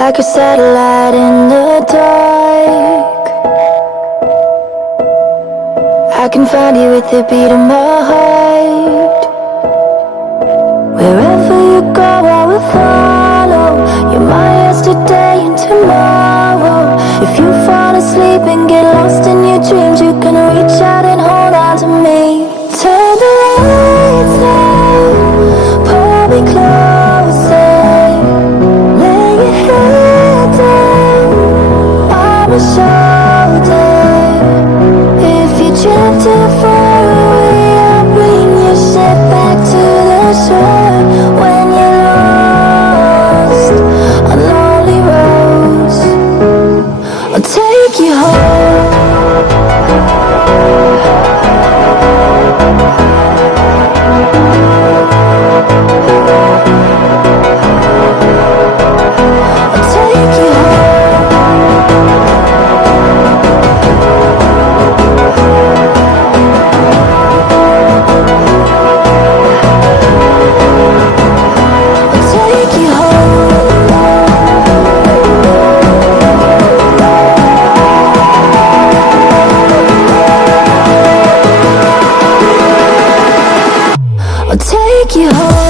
like a satellite in the dark. I can find you with the beat of my heart. Wherever you go, I will follow. You're my yesterday and tomorrow. If you fall asleep and get lost in your dreams, you can reach out and hold on to me. Turn the lights down, pull me closer, lay your head down on my shoulder. If you drift too far away, I'll bring your ship back to the shore. When you're lost on lonely roads, I'll take you home. I'll take you I'll take you home.